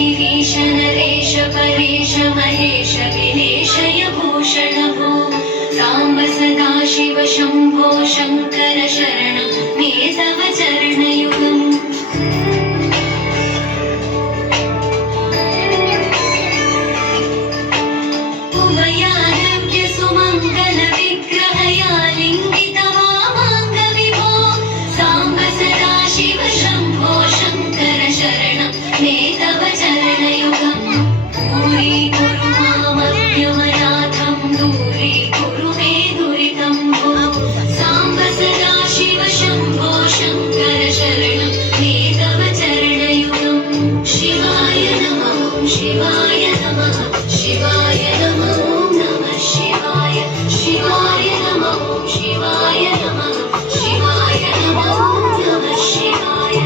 गिरीश नरेश परेश महेश विलेशय भूषण भो साम्ब सदा शिव शम्भो शङ्कर शरणं मे तव चरणयुगम् उभयारभ्य सुमङ्गल विग्रहया लिङ्गित वामाङ्ग विभो साम्ब सदा शिव शम्भो शङ्कर शरणं मे तव चरणयुगम् दूरीकुरु मामप्यमनाथं दूरीकुरु मे दुरितं भो साम्ब सदा शिव शम्भो शङ्कर शरणं मे तव चरणयुगम् शिवाय नमः शिवाय नमः शिवाय नमः नमः शिवाय शिवाय नमः शिवाय नमः शिवाय नमः नमः शिवाय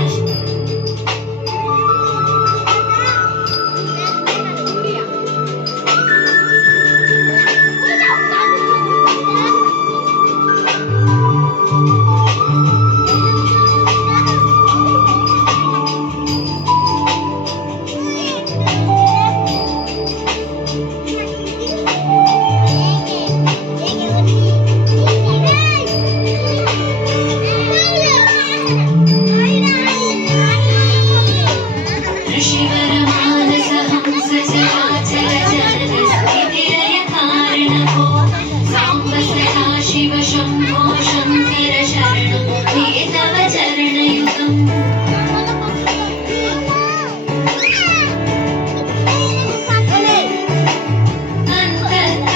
शिव शम्भो शङ्कर शरणं मे तव चरणयुगम्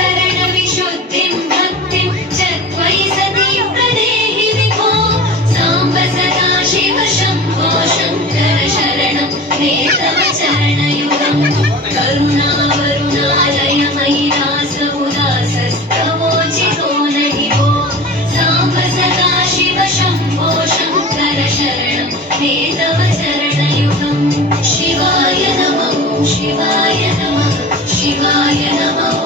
अन्तःकरणविशुद्धिं भक्तिं च त्वयि सती प्रदेहि विभो साम्ब सदा शिव शम्भो शङ्कर शरणं मे तव चरणयुगम् करुणावरुणालय मयि दास उदासस्तवोचितो नहि भो साम्ब सदा शिव शम्भो शङ्कर शरणं मे तव चरणयुगम् शिवाय नमः शिवाय नमः शिवाय नमः